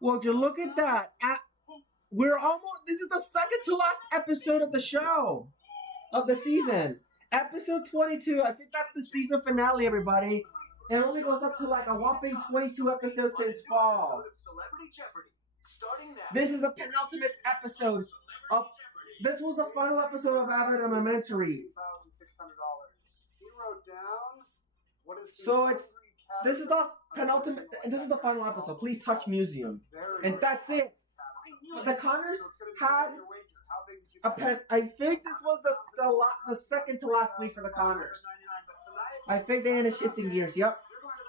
Would you look at that? We're almost. This is the second to last episode of the show, of the season. Episode 22. I think that's the season finale, everybody. It only goes up to like a whopping 22 episodes since fall. Celebrity Jeopardy. Starting now. This is the penultimate episode of. This was the final episode of Abbott Elementary. $2,600. He wrote down what is. So it's. This is the penultimate. This is the final episode. Please touch museum, and that's it. But the Connors had a pen. I think this was the second to last week for the Connors. I think they ended shifting gears. Yep.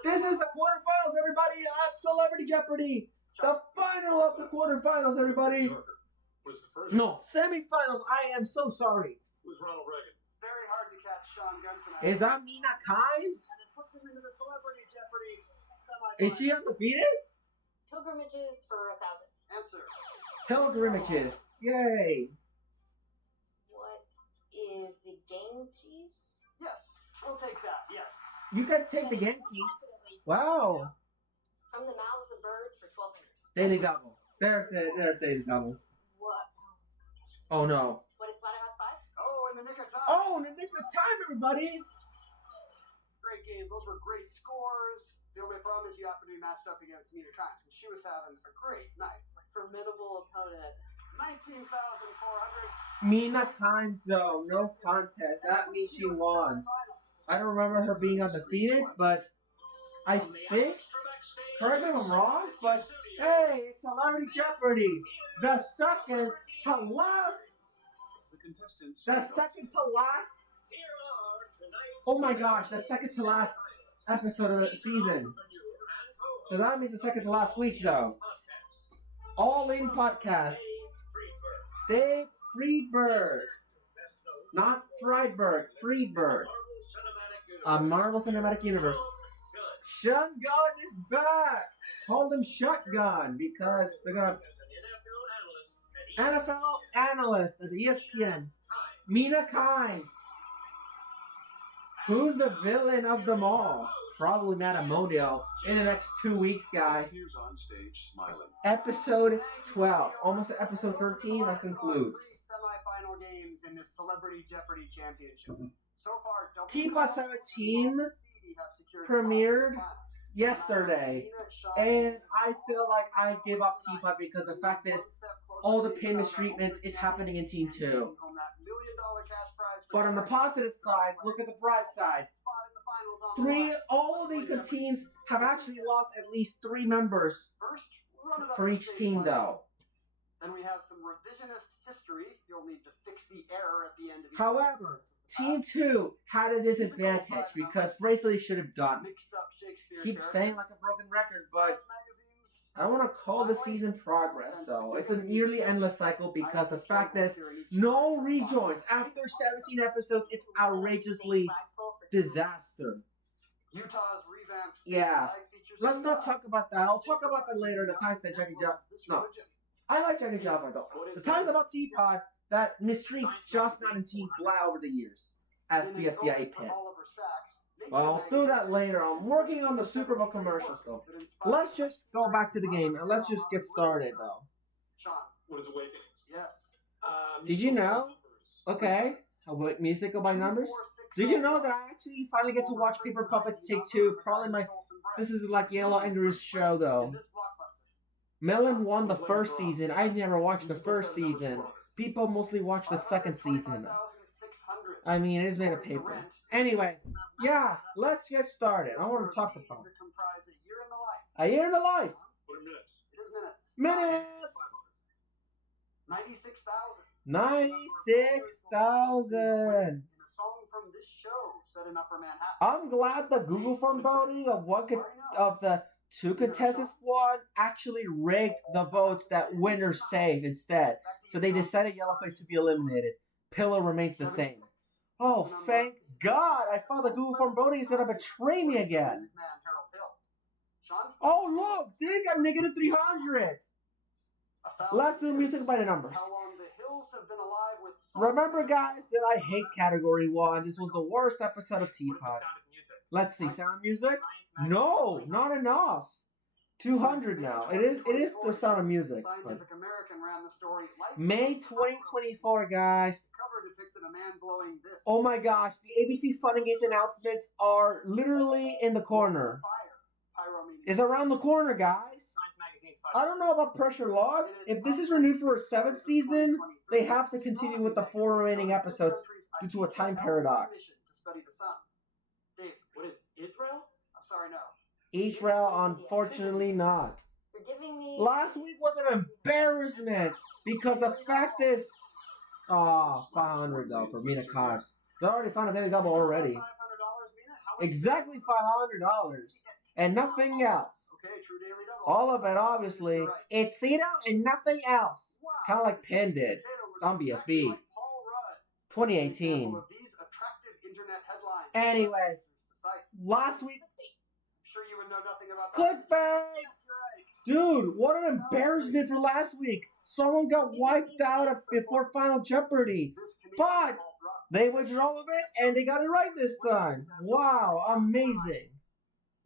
This is the quarterfinals, everybody, of Celebrity Jeopardy. The final of the quarterfinals, everybody. No, semifinals. I am so sorry. Who's Ronald Reagan? Very hard to catch Sean Gunn tonight. Is that Mina Kimes? And it puts him into the Celebrity Jeopardy semifinals. Is she undefeated? Pilgrimages for 1,000. Answer. Pilgrimages. Yay. What is the Ganges? Yes, we'll take that. Yes. You can take the Yankees. Wow. From the mouths of birds for 1,200. Daily Gobble. There's Daily Gobble. What? Oh no. What is Slaughterhouse 5? Oh, in the nick of time. Oh, in the nick of time, everybody. Great game. Those were great scores. The only problem is you happen to be matched up against Mina Kimes, and she was having a great night. Formidable opponent. 19,400. Mina Kimes, though. No contest. That means she won. I don't remember her being undefeated, but I think, correct me if I'm wrong, but hey, it's Celebrity Jeopardy. The second to last. The second to last. Oh my gosh, the second to last episode of the season. So that means the second to last week, though. All in podcast. Dave Friedberg. Not Friedberg. Friedberg. Marvel Cinematic Universe. Shotgun is back. Hold him Shotgun because they're gonna. NFL analyst at the ESPN. Mina Kimes. Who's the villain of them all? Probably Natalie in the next 2 weeks, guys. Here's on stage, smiling. Episode 12. Almost to episode 13. That concludes. Semi-final games in this Celebrity Jeopardy Championship. So far, Teapot 17 premiered yesterday. And I feel like I give up Teapot because the fact is, all the pin mistreatments is happening in Team 2. But on the positive side, look at the bright side. All of the teams have actually lost at least 3 members for each team, though. Then we have some revisionist history. You'll need to fix the error at the end of each. However, Team 2 had a disadvantage because Bracelet should have done. Keep saying like a broken record, but I don't want to call the season progress, though. It's a nearly endless cycle because the fact is, no rejoins. After 17 episodes, it's outrageously disaster. Utah's revamped. Yeah. Let's not talk about that. I'll talk about that later. The times that Jackie Jaffa. No. I like Jackie Jaffa, though. The times about Teapot that mistreats just not in Team Blah over the years as BFDI pin. Well, I'll do that later. I'm working on the Super Bowl commercials, though. Let's just go back to the game and let's just get started, though. Sean, What is Awakenings? yes. Did you know? Okay. Musical by numbers? Did you know that I actually finally get to watch Paper Puppets Take 2? Probably this is like Yellow Anger's show, though. Melon won the first season. I never watched the first season. People mostly watch the second season. I mean, it is made of paper. Anyway, yeah, let's get started. I want to talk about a year in the life. What are minutes? It is minutes. Minutes. 96,000. 96,000. In a song from this show set in Upper Manhattan. I'm glad the Google form voting of the 2 contestants won actually rigged the votes that winners save instead. So they decided Yellowface to be eliminated. Pillow remains the same. Oh, thank God! I thought the Google form voting is gonna betray me again. Oh look, they got negative 300. Let's do music by the numbers. Remember, guys, that I hate Category 1. This was the worst episode of Teapot. Let's see, sound music? No, not enough. 200 now. It is the Sound of Music. But Scientific American ran the story. May 2024, guys. Cover depicted a man blowing this. Oh my gosh, the ABC Fun and Games announcements are literally in the corner. It's around the corner, guys. I don't know about Pressure Log. If this is renewed for a 7th season, they have to continue with the 4 remaining episodes due to a time paradox. Dave, What is Israel? I'm sorry, no. Israel, unfortunately not. You're giving me. Last week was an embarrassment because the fact is, 500 though for Mina Kimes. They already found a daily double already. $500, Mina? How much- Exactly $500 and nothing else. Okay, true daily double. All of it, obviously. It's Thede and nothing else. Kind of like Penn did. I'm BFB. 2018. Of these attractive internet headlines. Anyway, Sites. last week, Sure you would know nothing about clickbait! Yes, you're right. Dude, what an embarrassment for last week. Someone got wiped out before Final Jeopardy. This Canadian But alt rock. they wagered all of it and they got it right this time. Wow, amazing.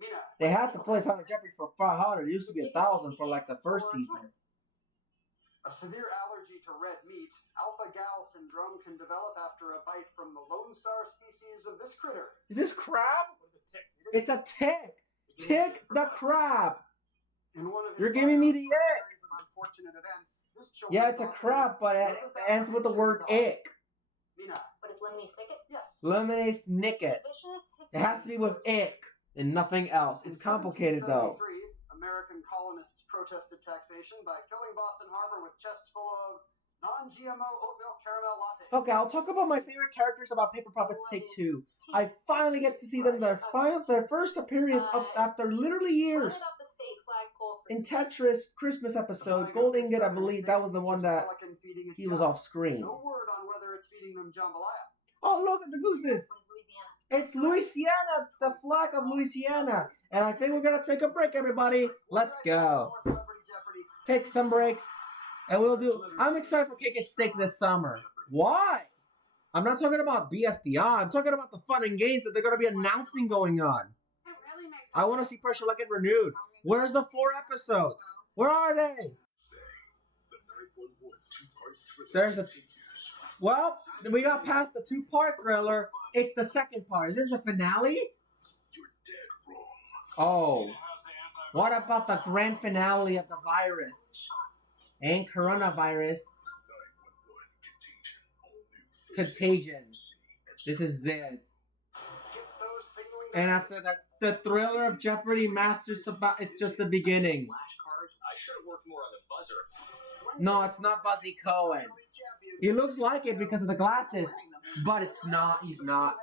Mina, They had to play Final Jeopardy for 500. It used to be 1,000 for like the first season. a severe allergy to red meat, alpha-gal syndrome can develop after a bite from the Lone Star species of this critter. Is this crab? It's a tick. Tick the crab. In one of his You're giving me the series ick. of unfortunate events, this Yeah, it's a crab, but it ends with the word ick. Mina, What is lemony snicket? yes. Lemonade Snicket. Delicious. It has to be with ick and nothing else. It's complicated though. 1773, American colonists protested taxation by filling Boston Harbor with chests full of non-GMO oat milk caramel latte. Okay, I'll talk about my favorite characters about Paper Puppets Take 2. I finally get to see them their first appearance after literally years. Line up the state flagpole for In Tetris Christmas episode, Gold Ingot, I believe that was the one that Pelican feeding its he was young. off screen. No word on whether it's feeding them jambalaya. Oh, look at the gooses. Louisiana. It's Louisiana, the flag of Louisiana. And I think we're going to take a break, everybody. Let's go. More Celebrity Jeopardy. Take some breaks. And we'll do... I'm excited for Cake and Steak this summer. Why? I'm not talking about BFDI. I'm talking about the fun and games that they're going to be announcing going on. It really makes I want to see Pressure Luck get renewed. Where's the 4 episodes? Where are they? There's a... Well, we got past the 2-part thriller. It's the second part. Is this the finale? Oh. What about the grand finale of the virus? And coronavirus. Contagion. This is Zed. Get those signaling And after that, the thriller of Jeopardy Masters, it's just the beginning. Flashcards? I should have worked more on the buzzer. No, it's not Buzzy Cohen. He looks like it because of the glasses, but it's not. He's not.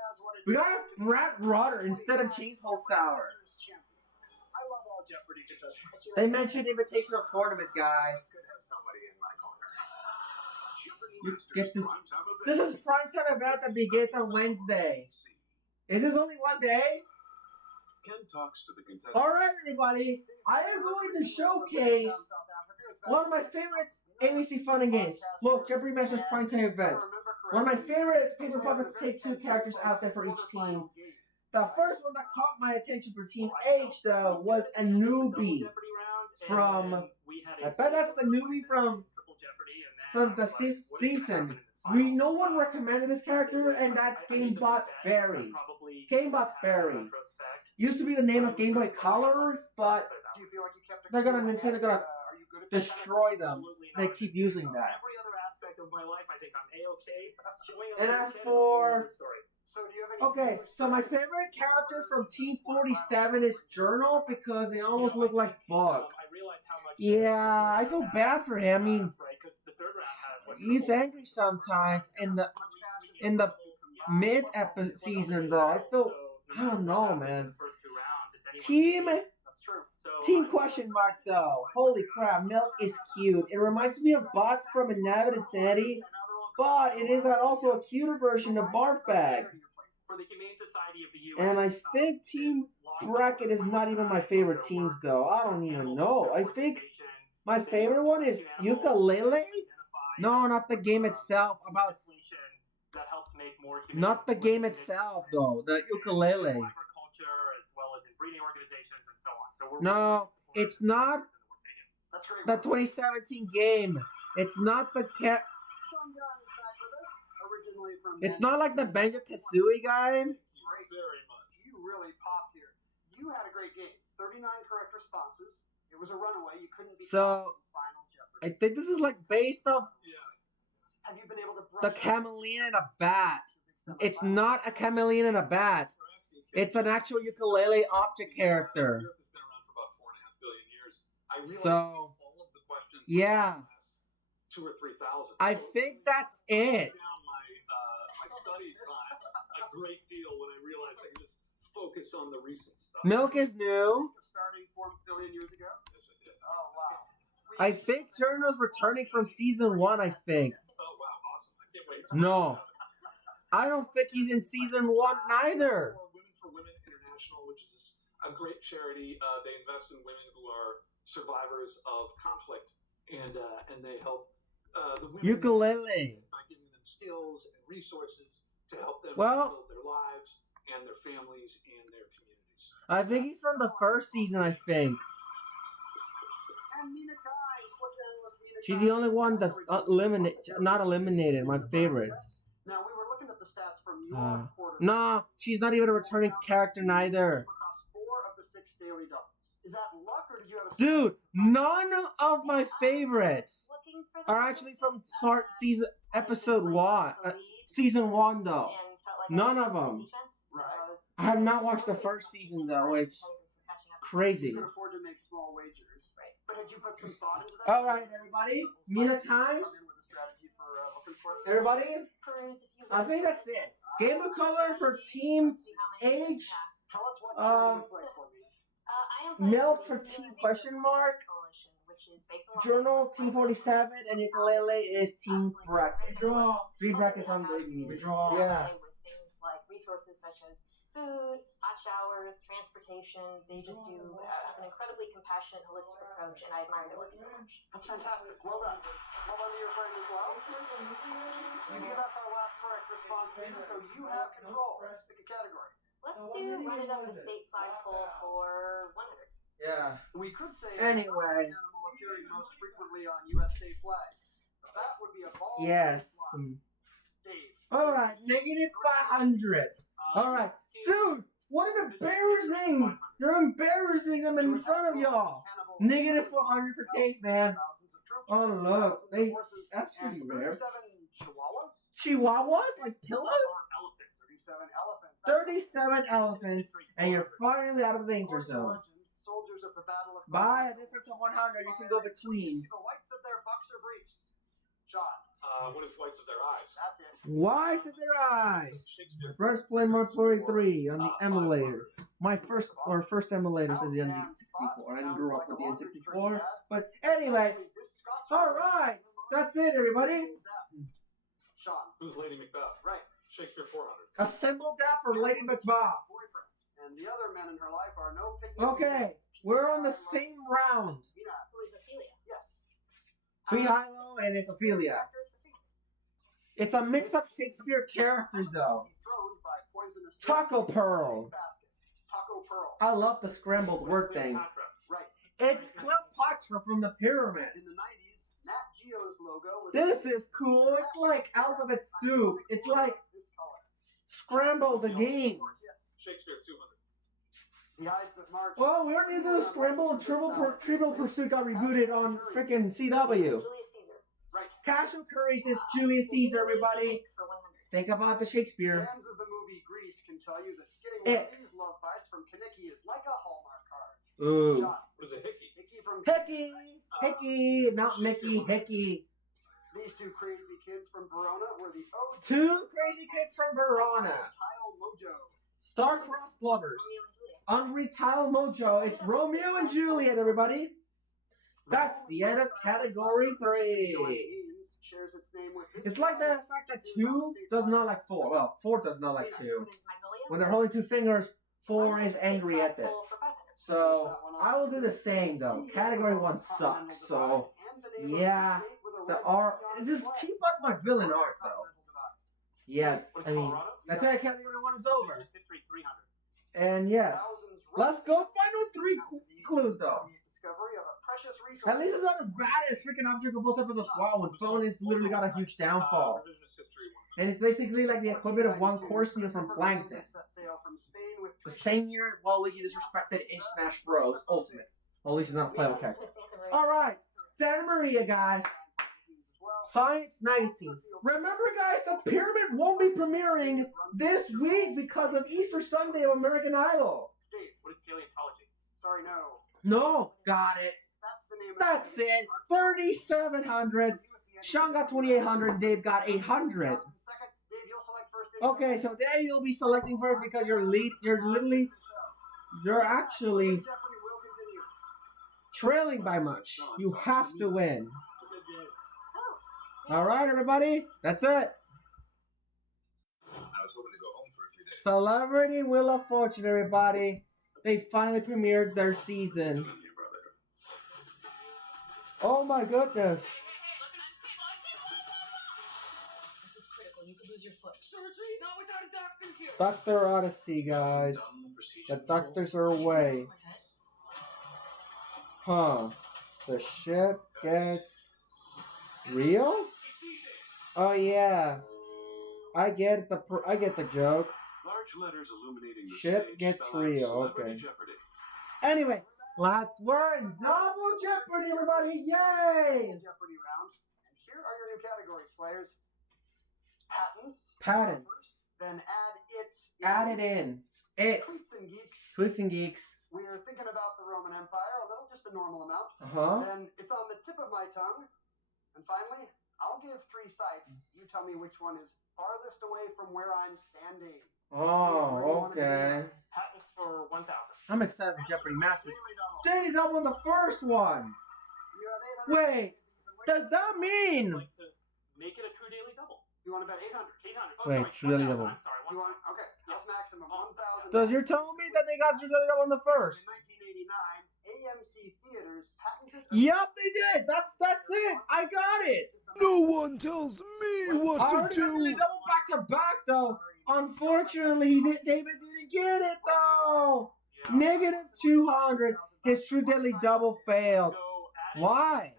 We got Brad Rutter instead of James Holtzauer. I love all Jeopardy contestants. They mentioned invitational tournament, guys. Could have somebody in my corner. You get this. This is primetime event that begins on Wednesday. Is this only one day? Ken talks to the contestants. All right, everybody. I am going to showcase one of my favorite ABC Fun and Games. Look, Jeopardy Masters primetime event. One of my favorite Paper Puppets Take 2 characters out there for each team. The first one that caught my attention for Team H, though, was a newbie from... I bet that's the newbie from the season. No one recommended this character, and that's GameBot Fairy. GameBot Fairy. Used to be the name of Game Boy Color, but Do you feel like you kept a they're gonna cool Nintendo head? gonna Are you good at that destroy them. They keep using that. Every other aspect of my life, I think I'm A-okay. Showing And up as as a for- story. So do you have any Okay, so my favorite character from Team 47 is Journal because they almost look like Bug. I realized how much Yeah, I feel bad for him. I mean, the third round has he's angry sometimes. In the mid season though, I feel I don't know, man. Team That's true. Team question mark though. Holy crap, Milk is cute. It reminds me of Bots from Inhabit Insanity, but it is also a cuter version of Barf Bag. For the Humane Society of the U.S. And I think Team Bracket is not even my favorite teams though. I don't even know. I think my favorite one is Ukulele. No, not the game itself. Not the game itself though. The ukulele. No, It's not That's great. the work. 2017 game. It's not the cat. Sean Gunn is back with us, originally from. It's not like the Banjo-Kazooie guy. Great. Very much. You really popped here. You had a great game. 39 correct responses. It was a runaway. You couldn't be. So, Final Jeopardy. I think this is like based off Have you been able to brush the chameleon and a bat. It's not a chameleon and a bat. It's an actual ukulele object character. So, yeah. 2 or 3,000. I think that's it. My study time a great deal when I realized I could just focus on the recent stuff. Milk is new. Starting 4 billion years ago. Yes, I did. Oh wow. I think Journal's returning from season 1, I think. Oh wow, awesome! I can't wait. No. I don't think he's in season 1 neither. Women for Women International, which is a great charity. They invest in women who are survivors of conflict, and they help the women Ukulele. by giving them skills and resources to help them Well- build their lives and their families and their communities. I think he's from the first season, I think. And Mina Kimes, sports analyst Mina She's the Kimes. only one that not eliminated, my favorites. Now we were looking at the stats from your quarter. Nah, she's not even a returning character neither. Across 4 of the 6 daily doubles. Is that luck or did you have a Dude, none of my favorites Looking for the are actually from episode 1. Season 1 though. and felt like None I of was them. defense, so Right. I was- I have not watched the first season though, which crazy. You could afford to make small wagers. Right. But had you put some thought into that? All right, everybody. Mina Kimes. Come in with a strategy for looking for it. Everybody, Peruse if you I think that's it. Game of color for Team H. Tell us what you play for me. I am playing Milk the for Semifinals Team question mark. Coalition, which is based on Journal Team 47 and ukulele is Team Bracket. Friedberg is on the baby. Yeah. Yeah. With things like resources such as food, hot showers, transportation. They just do have an incredibly compassionate, holistic approach, and I admire their work so much. That's fantastic. Well done. Well done to your friend as well. You gave us our last correct response, Mina, so you have control. Pick a category. Let's what do video running up was the it? state flagpole for 100. Yeah. We could say Anyway. the animal appearing most frequently on U.S. state flags. That would be a ball. Yes. Dave. All right. Negative 500. All right. Dude, what an embarrassing. You're embarrassing them in front of y'all. Negative 400 for Tate, man. Oh, look. That's pretty rare. 37 chihuahuas? Chihuahuas? Like pillows? 37 elephants. 37 elephants, and you're finally out of the danger zone. Soldiers at the Battle of By a difference of 100, you can go between. The whites of their boxer briefs. John. What is whites of their eyes? That's it. Whites of their eyes. First play Mark 43 on the emulator. My first emulator says the N64. I didn't grow up with the N64. But anyway, alright. That's it, everybody. Sean. Who's Lady Macbeth? Right. Shakespeare 400. Assemble that for Lady Macbeth. Boyfriend. And the other men in her life are no picnic. Okay, we're on the same round. Mina. Who is Ophelia? Yes. Philo and it's Ophelia. It's a mix of Shakespeare characters, though. Thrown by poisonous Taco Pearl. Taco Pearl. I love the scrambled word thing. Right. It's Cleopatra from the pyramid. In the 90s, Nat Geo's logo was This is cool. It's like alphabet soup. It's like this color. scramble the game. Yes. Shakespeare 200. The Ides of March. Well, we already did the scramble and Trivial Pursuit got rebooted on freaking CW. Julius Caesar. Right. Castle Curry says Julius Caesar, everybody. For 100. Think about the Shakespeare. Fans of the movie Grease can tell you that getting one Ick. of these love bites from Kaneki is like a Hallmark card. Ooh. John. What is a hickey? Hickey from Hickey! Hickey! Not Mickey, Hickey. These two crazy kids from Verona were the OG Two crazy kids from Verona. Tile Mojo. Star-crossed lovers. Romeo and Juliet. Unretired Mojo. It's Romeo and Juliet, everybody. That's the end of category 3. Shares its name with this It's like the fact that 2 does not like 4. Well, 4 does not like 2. Who is Magnolia? When they're holding 2 fingers, 4 is angry at this. So, I will do the same though. Category 1 sucks. So, yeah. The art. It's just cheap up my villain art though. Yeah, I mean, that's how category 1 is over. History 300. And yes. Let's go final 3 clues though. discovery of a precious resource. At least it's not as bad as freaking Object of Both Episodes 12 when Phone has literally got a huge downfall. Revisionist history one. And it's basically like the equivalent of one course meal from Plankton. Set sail from Spain with The same year Waluigi disrespected in Smash Bros. Ultimate. Well, at least he's not a playable character. Alright, Santa Maria, guys. Science Magazine. Remember, guys, the Pyramid won't be premiering this week because of Easter Sunday of American Idol. Dave, What is paleontology? sorry, no. No, got it. That's the name of That's it. 3,700. Sean got 2,800. Dave got 800. Second, Dave, you'll select first. Dave, Okay, so there you'll be selecting first because you're actually Jeopardy will continue. trailing by much. You have to win. It's a good game. All right, everybody. That's it. I was hoping to go home for a few days. Celebrity Wheel of Fortune, everybody. They finally premiered their season. Oh my goodness. This is critical. You could lose your foot. Surgery? Not without a doctor here. Dr. Odyssey, guys. The doctors are away. Huh. The ship gets real? Oh yeah. I get the joke. Large letters illuminating the Ship stage gets spell out real, Celebrity okay. Jeopardy. Anyway, we're in Double Jeopardy, everybody. Yay! Jeopardy round. And here are your new categories, players. Patents. Patents. Then Add it in. It. Tweets and geeks. Tweets and Geeks. We're thinking about the Roman Empire a little, just a normal amount. Uh-huh. Then it's on the tip of my tongue. And finally, I'll give 3 sites. You tell me which one is farthest away from where I'm standing. Oh, okay. Patents for 1,000. I'm excited for Jeopardy Masters. Daily double. Daily Double in the first one. You have 800. Wait, does that mean? Like to make it a true daily double. You want to bet 800? 800. Wait, sorry, true daily 1,000. double. I'm sorry. You want? Okay, that's maximum. 1,000. Does you're telling me that they got Daily Double in the first? In 1989, AMC theaters patented. Yep, they did. That's it. I got it. No one tells me what I to already got Daily do. Double back to back though. Unfortunately, David didn't get it though. Yeah. Negative 200. His true Daily Double failed. So add in Why? 1,000,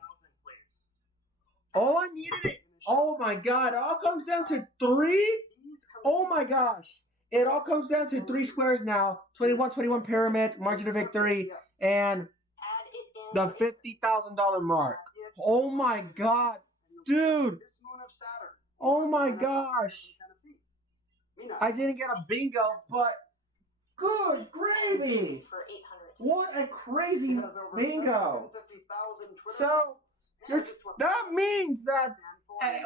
please. All I needed it. Oh my God! It all comes down to 3. Oh my gosh! It all comes down to 3 squares now. 21 pyramid, margin of victory, and Add it in. the $50,000 mark. Oh my God, dude! This moon of Saturn. Oh my gosh! Mina. I didn't get a bingo, but good gravy! For 800. What a crazy Has over bingo! 750,000 Twitter So followers, and it's what that means that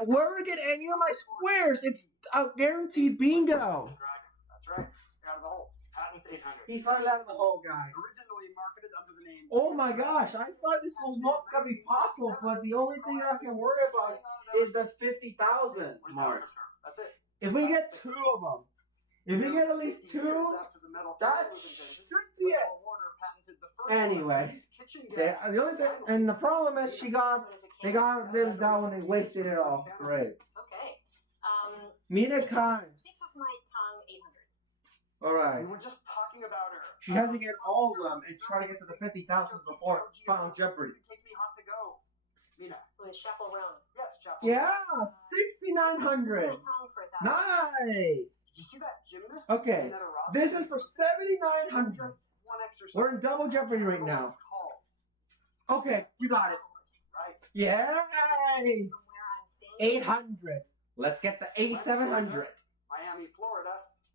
whoever get any of my squares, it's a guaranteed bingo. Dragon. That's right. You're out of the hole. Patents 800. He's finally out of the hole, guys. Originally marketed under the name. Oh my gosh, I thought this was not gonna be possible, but the only thing I can worry about is the 50,000 mark. That's it. If we get 2 of them, if we get at least 2, that should be it. Anyway, the only thing, and the problem is they got this that one, they wasted it all. Great. Okay. Mina Kimes. Tip of my tongue, 800. We Alright. were just talking about her. She has to get all of them and try to get to the 50,000 before Final Jeopardy. Take me hot to go. Mina. With chaperone. Yes, Chapel. Yeah, Tip of 6,900. my tongue for 1,000. Nice. Did you see that gymnast? Okay, Netta Ross? this is for 7,900. One exercise. We're in Double Jeopardy right What now. it's called. Okay, you got it. Right. Yay! From where I'm standing. 800. Let's get the 8,700. Miami, Florida.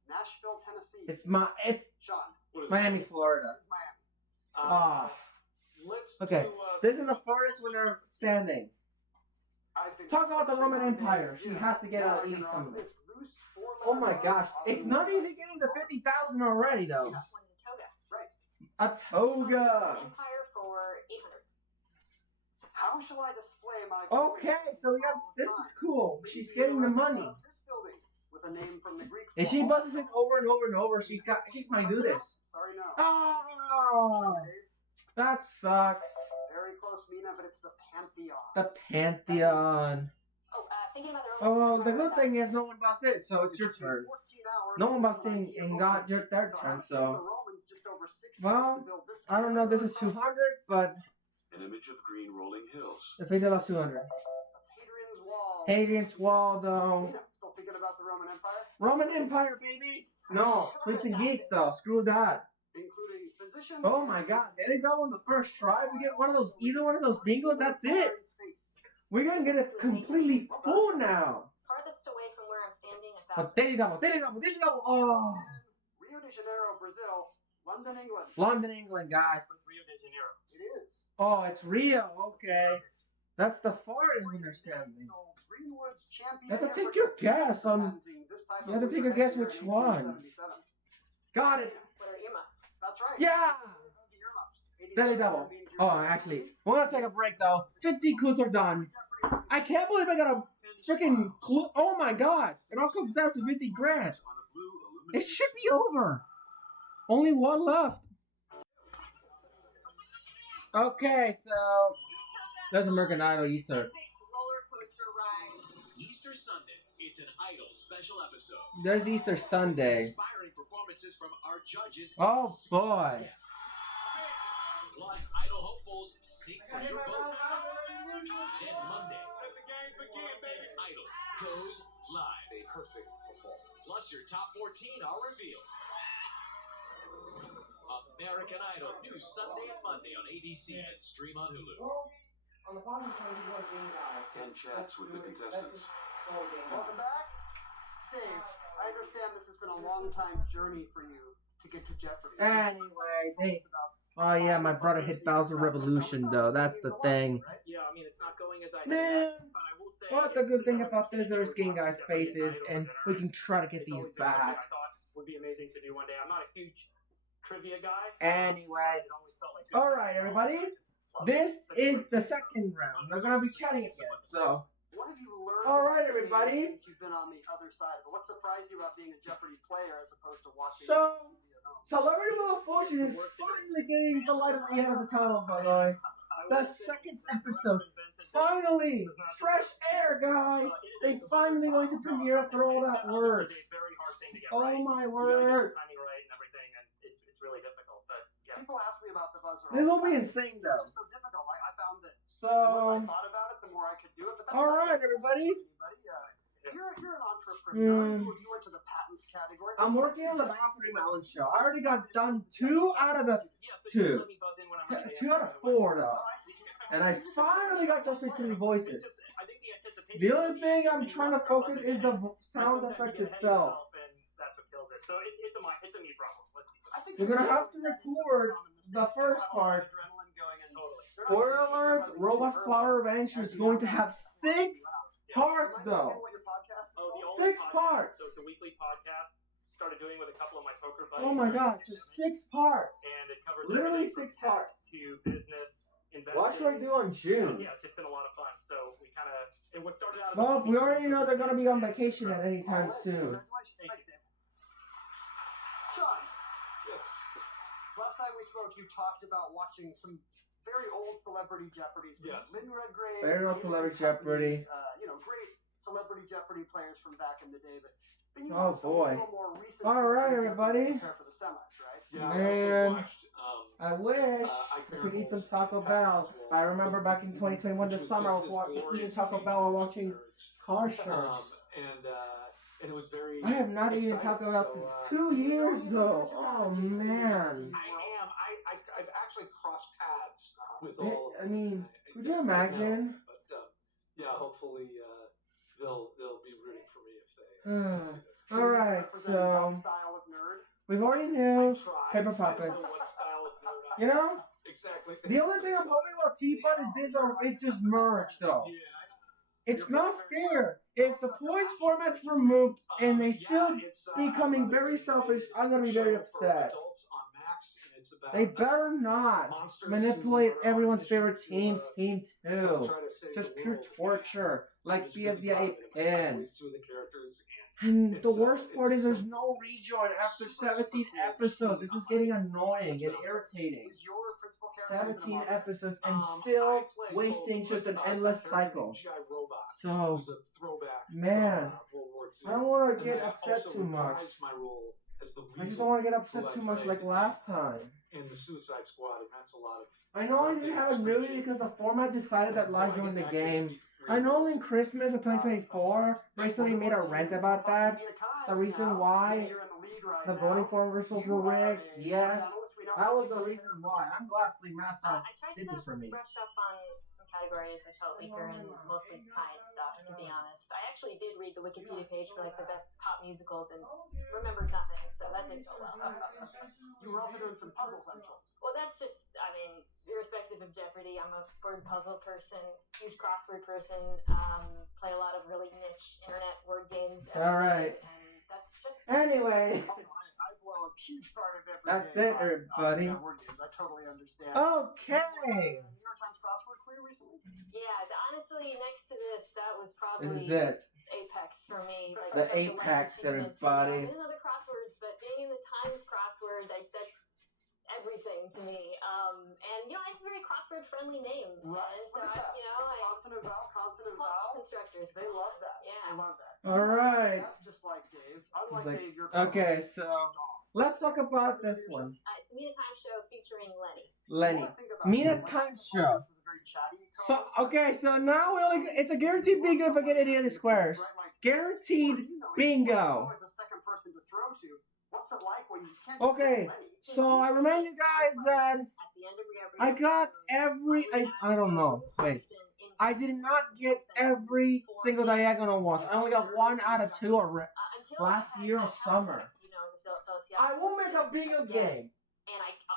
Nashville, Tennessee. It's Sean. What is Miami, Florida. This is Miami. Ah. Let's Okay, do, this is the farthest winner standing. I've been Talk about the searching Roman all day. Empire. She Yeah. has to get Now at I least can some rock of it. this loose four-letter Oh my word gosh, off it's the not wall. easy getting the 50,000 already though. That one's a toga. Right. A toga. Empire for 800. How shall I display my? Okay, so we got, this is cool. She's getting the money. This building with a name from the Greek. If she busts it over and over and over, she might do this. Sorry, no. Oh, Dave, that sucks. very close, Mina, but it's the Pantheon. The Pantheon. Oh, thinking about the Oh, Roman the Empire, good thing is no one busted it, so it's your turn. No one busted and got their turn, so. The Romans just over 6 Well, years to build this I don't know if this is 200, but An image of green rolling hills. The Fate de los 200. That's Hadrian's Wall. Hadrian's Wall, though. Mina, still thinking about the Roman Empire? Roman Empire, baby. No, Freaks and Geeks, though. Screw that. Including physician. Oh my God, they go on the first try. We get one of those, either one of those bingos. That's it. We're gonna get it completely full now. Farthest away from where I'm standing, But Thede double. Oh, Rio de Janeiro, Brazil. London, England. London, England, guys. Rio de Janeiro. It is. Oh, it's Rio. Okay, that's the farthest understanding. So Greenwood's champion. You have to take your guess on. You have to take your guess which one. Got it. What are earmuffs? That's right. Yeah. Thede double. Oh, actually, we're gonna take a break though. 50 clues are done. I can't believe I got a freaking clue. Oh my God! It all comes down to 50 grand. It should be over. Only one left. Okay, so there's American Idol Easter. Roller coaster ride. Easter Sunday. It's an Idol special episode. There's Easter Sunday. Inspiring performances from our judges. Oh boy. Guests. Plus, Idol hopefuls seek for your vote. Then Monday, Let the games begin, baby. Idol goes live. A perfect performance. Plus, your top 14 are revealed. American Idol, new Sunday and Monday on ABC and stream on Hulu. And chats with the contestants. Welcome back. Dave, I understand this has been a long time journey for you to get to Jeopardy. Anyway, oh yeah, my brother hit Bowser Revolution though. That's the thing. Yeah, I mean, it's not going as I Man, expected, but I will say. but the good thing about this, there's Game Guys faces, and we can try to get these back. I thought would be amazing to do one day. I'm not a huge trivia guy. Anyway, It always felt like all right, everybody. This is the second round. We're gonna be chatting again. So, What have you learned? all right, everybody. Since you've been on the other side, but what surprised you about being a Jeopardy player as opposed to watching? So, Celebrity Wheel of Fortune is finally getting the light at the end of the tunnel, guys. The second episode. Finally! Fresh air, guys! They finally going to premiere after all that work. Oh my word! It's really difficult, but yeah. People ask me about the buzzer. This will be insane, though. It's so difficult. I found that the So, more I thought about it, the more I could do it. But that's all not right, good. everybody. You're an entrepreneur. You went to the patents category. I'm working on the Battery Mountain show. I already got done 2 out of the two. 2 out of 4, though. And I finally got just recently voices. The only thing I'm trying to focus is the sound effects itself. So it's a me problem. We're gonna have to record the first part. Spoiler alert, Robot Flower Adventure is going to have 6 parts, though. 6 parts. So it's a weekly podcast. Started doing with a couple of my poker buddies. Oh my God, just 6 parts. And it covers Literally everything 6 from parts. tech to business, investing. What should I do on June? Yeah, it's just been a lot of fun. So we kind of it what started out. Well, we already know they're gonna be on vacation at any time soon. Sean, Yes. last time we spoke, you talked about watching some very old Celebrity Jeopardies. Yes. Lynn Redgrave. Very old Celebrity Jeopardy. Great Celebrity Jeopardy players from back in the day. But you Oh, watched a boy. little more recent All right, Celebrity everybody. Jeopardy to prepare for the semis, right? Yeah, Man. I also watched, I wish I we Care could eat some Bowls. Taco Bell. I remember back in 2021 this summer, I was eating Taco Bell while watching Car Sharks. And it was very. I have not eaten exciting. Taco Bell So, since 2 years, though. Oh, man. I've actually crossed paths with all. I mean, could you imagine? But yeah, hopefully they'll be rooting for me if they. see this. All right, Represent so that style of nerd. we've already knew I tried. Paper I Puppets. know what style of nerd I You know, am. Exactly. the only thing I'm hoping about Teapot is it's just merged, though. Yeah. It's not fair. If the points format's removed and they still becoming very selfish, I'm gonna be very upset. They better not manipulate everyone's favorite team, Team 2. Just pure torture, like BFDI and. And the worst part is there's no rejoin after 17 episodes. This is getting annoying and irritating. Is your principal character 17 episodes and still wasting just an endless cycle. So, man, I don't want to get upset too much. as the I just reason don't want to get for upset Last too much Night like last time. in the Suicide Squad, and that's a lot of. I know I didn't have a movie because the format decided that live joined the game. I know in Christmas of 2024, recently made a rant about that. The reason why the voting form results were rigged. Yes, that was the reason why. I'm glad Sleep Master I tried did to this for me. brush up on some categories I felt weaker in, mostly science stuff, to be honest. I actually did read the Wikipedia page for like the best top musicals and remembered nothing, so that didn't go well. You were also doing some puzzles, I'm told. Well, that's just, I mean, irrespective of Jeopardy, I'm a word puzzle person, huge crossword person, play a lot of really niche internet word games. All right. And that's just... Anyway. I blow a huge part of every That's game it, everybody. word games. I totally understand. Okay. New York Times crossword clear recently? Yeah, honestly, next to this, that was probably This is it. apex for me. Like, The that's apex, life achievements. everybody. I did other crosswords, but being in the Times crossword, that's everything to me. And you know, I have a very crossword-friendly name. Right. So Look at that. you know, Consonant vowel, consonant Call vowel. constructors. They love that. Yeah. They love that. All right. That's just like Dave. Unlike Like, Dave, you're okay, so let's talk about this one. It's a Mina Kimes show featuring Lenny. Lenny. Mina Kimes show. So okay, so now we only it's a guaranteed bingo if I get any of the squares. Guaranteed bingo. What's it like when you can't Okay, so I remind you guys that I got every I don't know. Wait. I did not get every single diagonal one. I only got 1 out of 2 last year or summer. I will make a bingo game.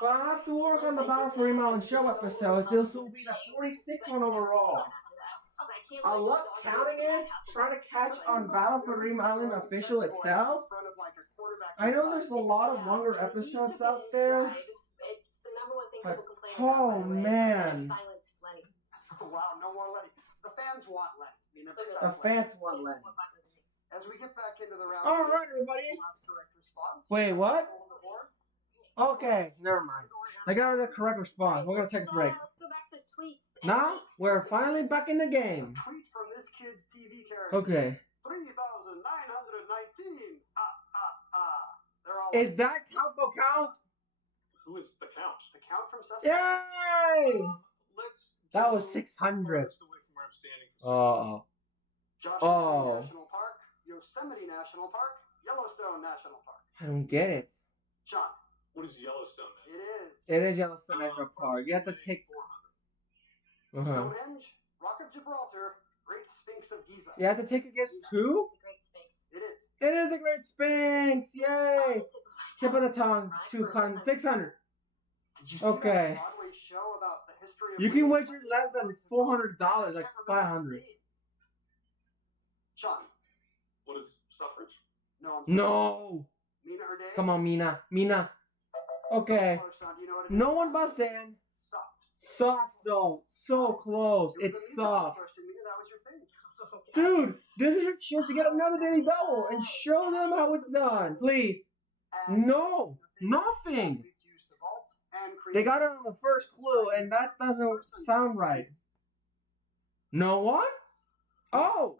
But I have to work on the Battle for Email and Show episodes. This will be the 46th one overall. I love counting it, trying to catch on Battle for Dream Island official itself. I know there's a lot of longer episodes out there. But, oh man. Wow, no more Lenny. The fans want Lenny. The fans want Lenny. As we get back into the round. Alright, everybody. Wait, what? Okay, never mind. I got the correct response. We're gonna take a break. Let's go back to tweets. Now we're finally back in the game. Tweet from this kid's TV character. Okay. 3,919. They're all. Is that Count? Who is the Count? The Count from Sesame? Yay! Let's. That was 600. Oh. Joshua National Park, Yosemite National Park, Yellowstone National Park. I don't get it. John. What is Yellowstone? It is. It is Yellowstone National Park. You have to take. Stonehenge, Rock of Gibraltar, Great Sphinx of Giza. You have to take against 2? It is. It is the Great Sphinx! Yay! Tip of the tongue. 200. 600. Did you see Okay. that Broadway show about the history of You can wager less than $400, like 500. John. What is suffrage? No, I'm sorry. No! Mina or Dave? Come on, Mina. Mina. Okay. John, do you know what it is? No one buzzed in. Softs. Soft though. So close. It was It's a meatball soft. person. Mina, that was your thing. Dude, this is your chance to get another daily double and show them how it's done. Please. And No. Nothing. athletes used to vault and create- They got it on the first clue, and that doesn't sound right. No one? Oh!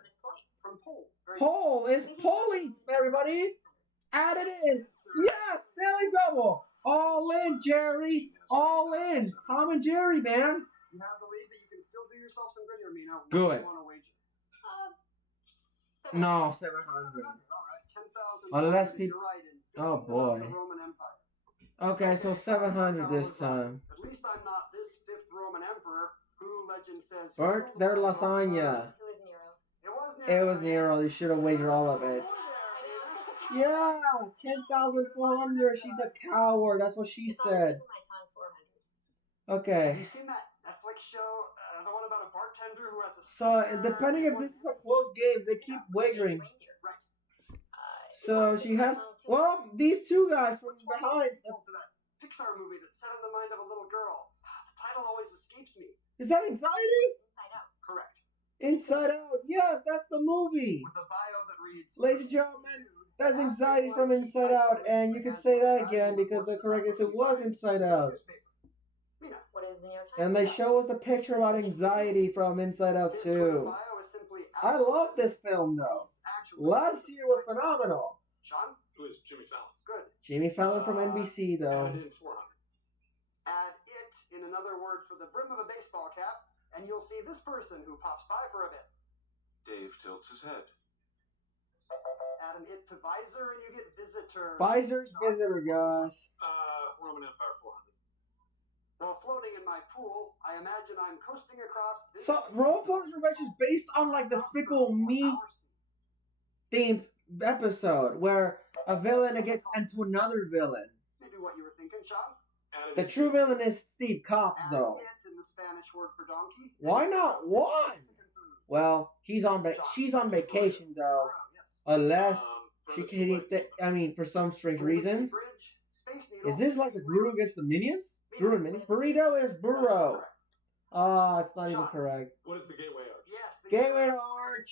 From pole. Very Pole is polling, everybody! Add it in! Yes! Daily double! All in, Jerry! All in! Tom and Jerry, man! You have the lead, but you can still do yourself some good here, Mina. What Good. do you want to wager? No, 700. All right, 10,000. Unless people- You're right, and Oh, think about boy. the Roman Empire. Okay, so 700 this time. At least I'm not this fifth Roman emperor who legend says Burnt their lasagna. It was Nero. You should have wagered all of it. Yeah, 10,400. She's a coward. That's what she said. Have Okay. you seen that Netflix show, the one about a bartender who has a So, depending if this is a close game, they keep wagering. Right. So, she has... Well, these two guys from behind... To that Pixar movie that's set in the mind of a little girl. The title always escapes me. Is that Anxiety? Correct. Inside Out. Yes, that's the movie. With a bio that reads... Ladies and gentlemen, that's Anxiety from Inside Out. And you can say that again because the correct answer was Inside Out. Mina. What is the New York Times? And they show us the picture about anxiety from Inside Out His too. bio is simply I love this film though. Actually, Last year was phenomenal. Sean? Who is Jimmy Fallon? Good. Jimmy Fallon from NBC, though. Add in 400. Add it in another word for the brim of a baseball cap, and you'll see this person who pops by for a bit. Dave tilts his head. Add an it to visor, and you get visitor. Visor's visitor, guys. Roman Empire 400. While floating in my pool, I imagine I'm coasting across this... So, Roll for Revenge is based on, like, the Despicable Me themed episode where a villain gets into another villain. Maybe what you were thinking, Sean? The true villain is Steve Cops, though. Add it in the Spanish word for donkey. Why not one? Well, she's on vacation, though. Unless she can, for some strange reasons. Is this like the Guru against the Minions? Guru and Minions? Burrito is Burro. It's not even correct. What is the Gateway Arch? Yes, the Gateway Arch.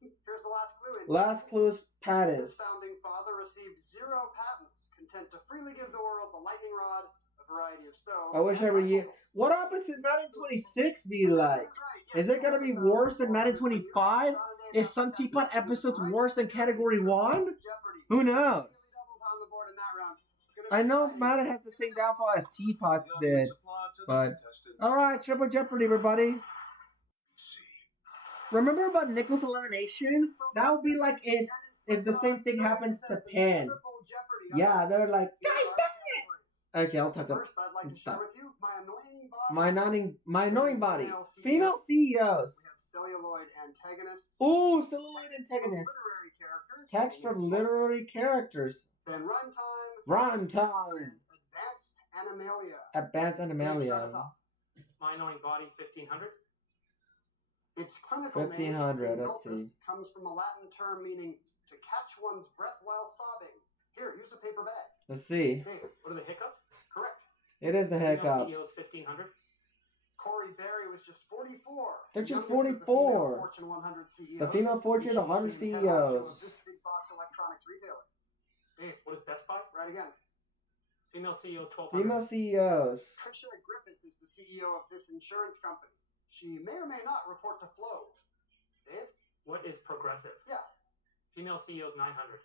Here's the last clue. Last clue is patents. This founding father received 0 patents, content to freely give the world the lightning rod, a variety of stone. I wish every year. What happens in Madden 26 be like? Is it gonna be worse than Madden 25? Is some Teapot episodes worse than Category 1? Who knows? I know Madden has the same downfall as Teapots did, but alright, Triple Jeopardy, everybody. Remember about Nichols' elimination? That would be like if the same thing happens to Penn. Yeah, they're like, guys, dang it! Okay, I'll talk about it. Stop. My annoying body. Female CEOs. Celluloid antagonists. Ooh, celluloid antagonists. Text from literary characters. Then runtime. Rhyme time. Advanced Animalia. My annoying body, 1500. Its clinical 1500, name, let's see. comes from a Latin term meaning to catch one's breath while sobbing. Here, use a paper bag. Let's see. Dave, What are the hiccups? correct. It is the hiccups. CEO's 1500. Corey Berry was just 44. They're just Youngest of 44. The female Fortune 100 CEOs. The female Fortune 100 She became head honcho CEOs. of this big box electronics retailer. Dave, What is Best Buy? right again. Female CEO 1200. Female CEOs. Tricia Griffith is the CEO of this insurance company. She may or may not report to Flo. Dave? What is Progressive? Yeah. Female CEO's 900.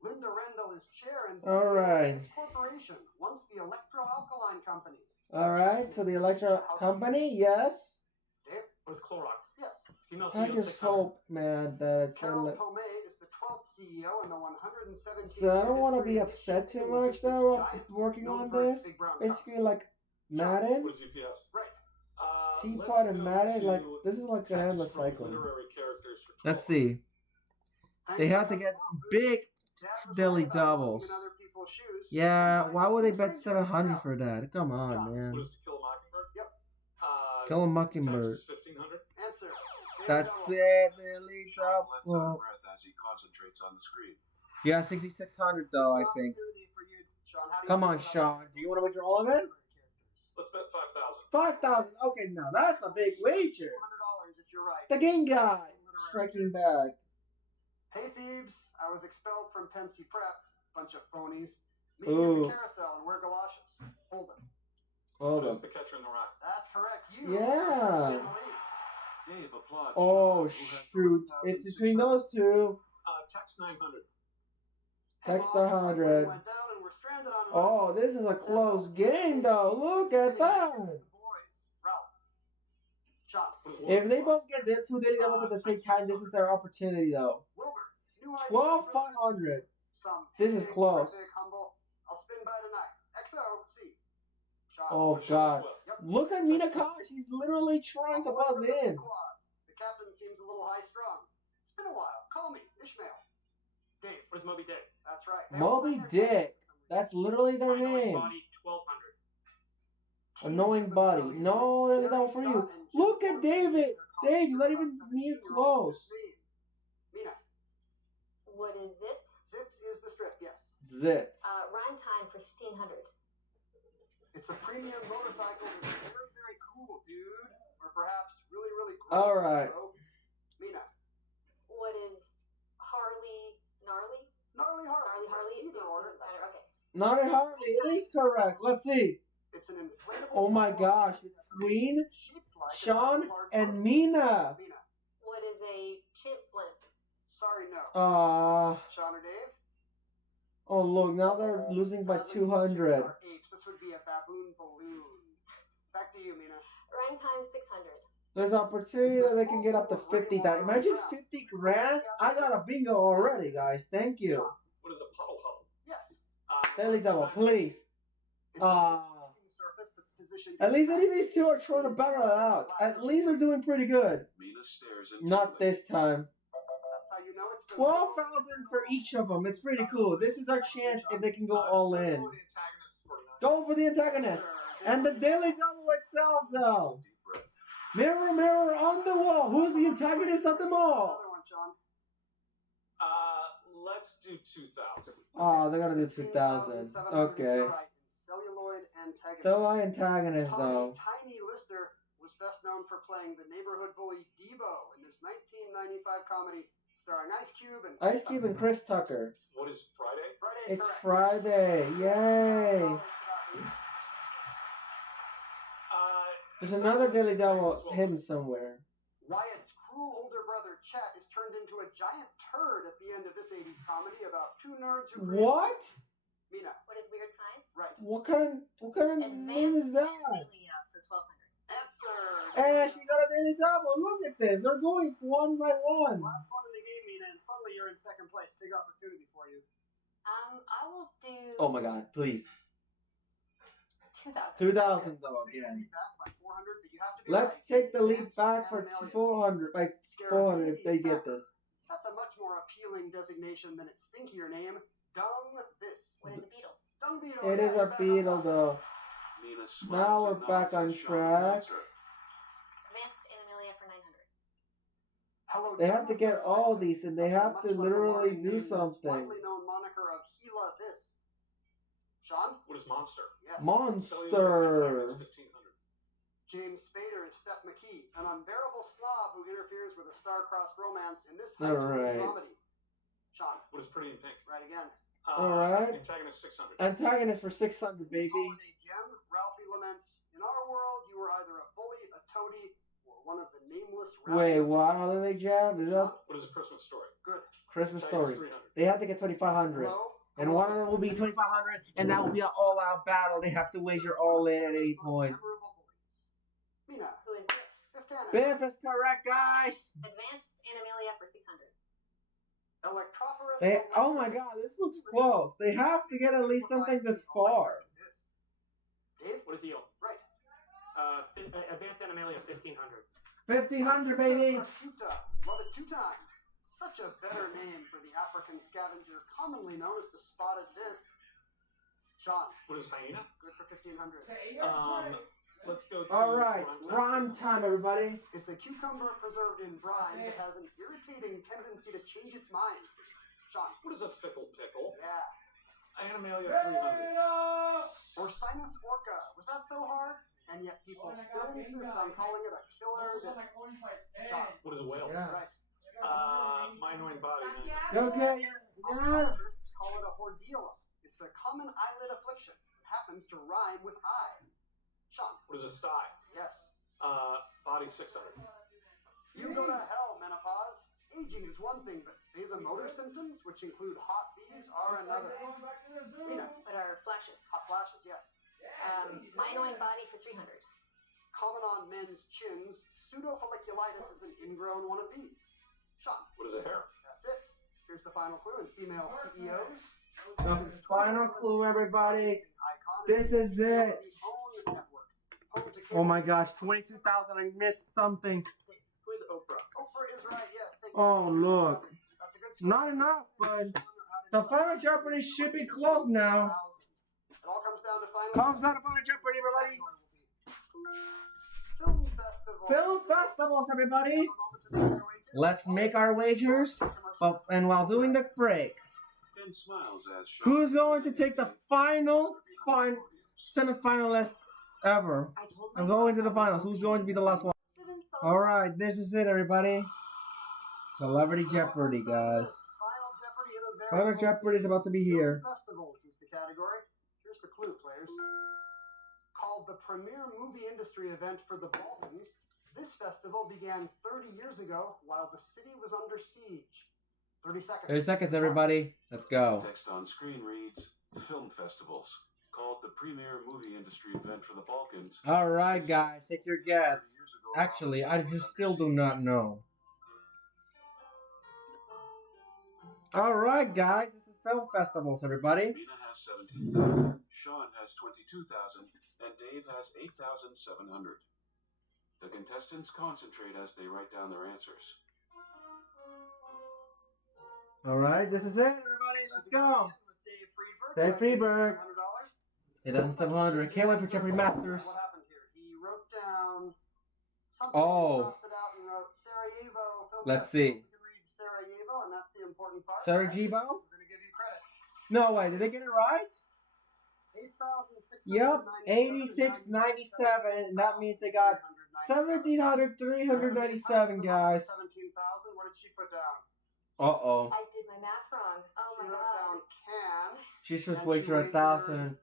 Linda Rendell is chair and CEO All right. of this corporation, once the Electro-Alkaline Company. Alright, so the Electro Company, yes. Dave? What is Clorox? Yes. Female I CEO just 600. hope, man, that Carol Tomei is the 12th CEO and the 117th. so I don't want to be upset too much though working on this. Basically, like Madden, What is UPS? Right. Teapot, and Madden, like this is like an endless cycle. Let's see. They have to get big daily doubles. Yeah, why would they bet 700 for that? Come on, What man. is To Kill a Mockingbird? Yep. Kill a Mockingbird. Texas 1500. Answer. That's it. Daily Sean lets out a double. breath as he concentrates on the screen. Yeah, 6,600 though, I think. Come on, Sean. Do you want to wager all of it? Let's bet 5,000. 5,000. Okay, now that's a big wager. $200 if you're right. The game guy striking back. Hey Thebes, I was expelled from Pensy Prep. Bunch of phonies. Meet me in Ooh. the carousel and wear galoshes. Hold it. Hold What is up. The Catcher in the Rye? That's correct. You Yeah. are in the lead. Dave applauds Oh Sean, who has shoot! It's between those two. Text 900. Text Headlong 100. went down and we're stranded on an Oh, this is a close game though. Look at that. The boys. Ralph. Sean. What is If they Wolf? both get their two daily doubles at the same time, this is their opportunity though. Wilbur. New idea. 12,500. Some This is big, close. big, humble. I'll spin by tonight. XOC. Sean. Oh Michelle God! Flip. Yep. Look at Mina Kimes. She's literally trying to buzz in. The captain seems a little high strung. It's been a while. Call me, Ishmael. Dave. What is Moby Dick? That's right. They Moby also their Dick. That's literally their My annoying name. body, 1200. Annoying body. No, that's not for you. Look at David. Dave, he's not even near close. Mina. What is it? Zitz is the strip, yes. Zits. Rhyme time for 1500. It's a premium motorcycle that's very, very cool, dude. Or perhaps really, really gross. All right. bro. Mina. What is Harley Gnarly? Gnarly Harley. Harley? Either order. Doesn't matter. Okay. Not at Harley. It is correct. Let's see. It's an inflatable. Oh my gosh. Between Shaped like a Sean large and motorcycle. Mina. Mina. What is a chimp blimp? Sorry, no. Uh Sean or Dave? oh look, now they're losing by 200. This would be a baboon balloon. Back to you, Mina. Rhyme time 600. There's opportunity that they can get up to 50,000. Imagine 50 grand. I got a bingo already, guys. Thank you. What is a puddle hubble? Yes. Daily double, please. It's a surface that's positioned. At least any of these two are trying to battle it out. At least they're doing pretty good. Mina stares into Not this time. That's how you know it's the 12,000 for each of them. It's pretty cool. This is our chance if they can go all in. Go for the antagonist. And the daily double itself, though. deep breath. Mirror, mirror on the wall. Who's the antagonist of them all? Another one, Sean. Let's do 2,000. Oh, they're gonna do 2,000. Okay. Celluloid antagonist. Celluloid antagonist, though. Tiny Lister was best known for playing the neighborhood bully Debo in this 1995 comedy starring Ice Cube and Ice Cube and Chris Tucker. What is Friday? Friday. It's correct. Friday. Yay. There's another daily double hidden somewhere. Wyatt's cruel older brother Chet is turned into a giant turd at the end of this 80s comedy about two nerds who create- What? Mina. What is weird science? Right. What kind of name is that? Amelia for 1,200. Answer. And she got a daily double. Look at this. They're going one by one. Last one in the game, Mina, and suddenly you're in second place. Big opportunity for you. I will do. Oh my god, please. 2,000. 2,000 though Take the again. lead back by 400, but you have to be Let's right. take the lead Dance back and for Amelia. 400. By 400 if they get this. That's a much more appealing designation than its stinkier name, Dung This. What is a beetle? Dung Beetle. It is yeah, a you're back beetle on top. though. Mina smiles Now and we're nods back as on Sean track. calls her. Advanced and Amelia for 900. Hello, They have to get Dung all This. these and they That's a have much to less literally alarming do name than its something. widely known moniker of Gila This. Sean? What is monster? Yes. Monster. 1,500. James Spader is Steph McKee, an unbearable slob who interferes with a star-crossed romance in this high school Alright. comedy. Sean, What is pretty in pink? right again. Alright. Antagonist 600. Antagonist for 600, baby. Holiday gem, Ralphie laments, in our world, you were either a bully, a toady, or one of the nameless Wait, what? Holiday Jam? Is that What is a Christmas story? Good. Christmas Antagonist story? 300. They have to get 2,500. Hello? And one of them will be 2,500, and that will be an all-out battle. They have to wager all in at any point. Memorable bullies. Mina, Who is Biff? Biff Tannen. Biff is correct, guys. Advanced and Amelia for 600. They, oh my god, this looks close. They have to get at least something this far. Dave? What is eel? Right. Advanced Animalia 1,500. 1,500, baby. Tuta. Love it 2 times. Such a better name for the African scavenger commonly known as the spotted this. Sean. What is hyena? Good for 1,500. Let's go to All right, rhyme time, everybody. It's a cucumber preserved in brine that has an irritating tendency to change its mind. Sean. What is a fickle pickle? Yeah. Animalia 300. Ursinus orca. Was that so hard? And yet people still insist on calling it a killer this. Sean. What is a whale? Yeah. Right. My annoying body. Okay. Optometrists call it a hordeolum. It's a common eyelid affliction. It happens to rhyme with eye. Sean. What is a sty? Yes. Body 600. You go to hell, menopause. Aging is one thing, but vasomotor symptoms, which include hot bees, are another. Mina. What are flashes? Hot flashes, yes. My annoying body for 300. Common on men's chins, pseudofolliculitis is an ingrown one of these. Sean. What is a hair? That's it. Here's the final clue in female CEOs. The final clue, everybody. Iconic This is it. OWN network. Home to Oh my cable. gosh, 22,000. I missed something. Who is Oprah? Oprah is right, yes. Thank Oh, you. look. That's a good score. Not enough, but the Final Jeopardy should be close now. It all comes down to final. Comes out of Final Jeopardy, everybody. Film festival. Film festivals, everybody. Let's make our wagers. And while doing the break, Ken smiles as Sean who's going to take the final semifinalist ever? I'm going to the finals. Who's going to be the last one? All right, this is it, everybody. Celebrity Jeopardy, guys. Final Jeopardy is about to be here. Festivals is the category. Here's the clue, players. Called the premier movie industry event for the Balkans, this festival began 30 years ago while the city was under siege. 30 seconds. 30 seconds, everybody. Let's go. Text on screen reads film festivals, called the premier movie industry event for the Balkans. All right, guys, take your guess. Actually, I just still do not know. All right, guys, this is film festivals, everybody. Mina has 17,000, Sean has 22,000, and Dave has 8,700. The contestants concentrate as they write down their answers. All right, this is it, everybody. Let's go. Dave Dave Friedberg. $100. 8,700. Can't wait for Jeopardy Masters. What happened here? He wrote down something. Oh. Crossed it out and wrote Sarajevo Film Let's Festival. see. You can read Sarajevo, and that's the important part. Sarajevo? We're going to give you credit. No way. Did they get it right? 8,697. Yep. 8697. And that means they got 1,397, guys. 17,000. What did she put down? Uh-oh. I did my math wrong. Oh She my wrote down god. can. She's just And wagered she 1,000. 1,000.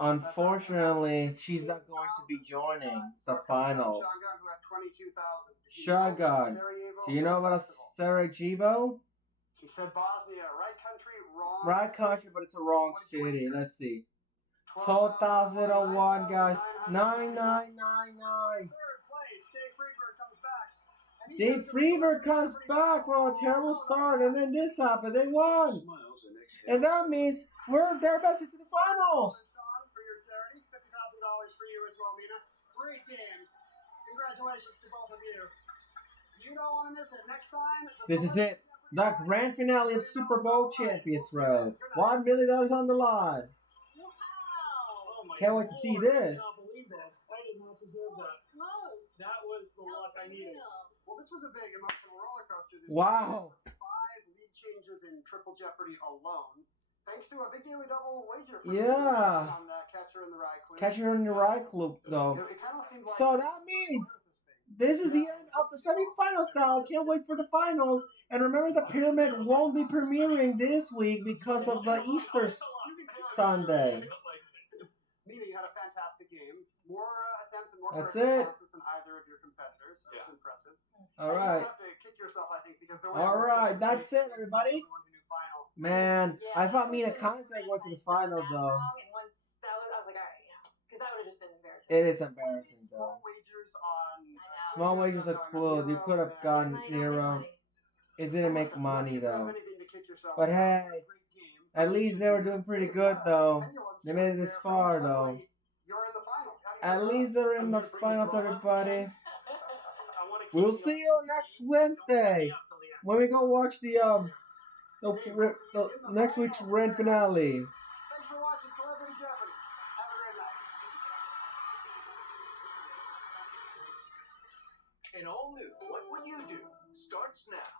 Unfortunately, she's not going to be joining the finals. Sean Gunn, who had 22,000. Did he Sean know Gunn, Sarajevo do you know Film about Festival? Sarajevo? He said Bosnia. Right country, wrong. Right country, but it's a wrong city. Let's see. 12,001, guys. 9999. Third place, Dave Friedberg comes back. And he Dave says Friedberg comes back from a terrible start, and then this happened. They won. Smiles and exhales. And that means they're advancing to the finals. For your charity, $50,000 for you as well, Mina. Great game. Congratulations to both of you. You don't want to miss it. Next time. This is it. The grand finale of Super Bowl Champions Road. $1 million on the line. Wow. Oh my Can't wait to see this. I cannot believe that. I did not deserve Holy that. smokes. That was the luck I needed. Well, this was a big emotional roller coaster this Wow. season. 5 lead changes in Triple Jeopardy alone. Thanks to a big daily double wager for Yeah. on that catcher in the rye clue. Catcher in the right club, though. It kind of seemed like So that means this is the end of the semifinals now. I can't wait for the finals. And remember, the Pyramid won't be premiering this week because of the Easter Sunday. Mina, you had a fantastic game. More attempts and more That's correct it. responses than either of your competitors. That was impressive. All You right. have to kick yourself, I think, because All right, that's it, everybody. Man, I thought Mina Kimes might go to the final, though. And once that was, I was like, all right, because that would have just been embarrassing. It is embarrassing, Small though. wagers on. Small wagers are cool. You could have gone Nero. It didn't make money, though. But hey, at least they were doing pretty good, though. They made it this far, though. At least they're in the finals, everybody. We'll see you next Wednesday when we go watch the next week's grand finale. Thanks for watching Celebrity Jeopardy. Have a great night. An all new What Would You Do starts now.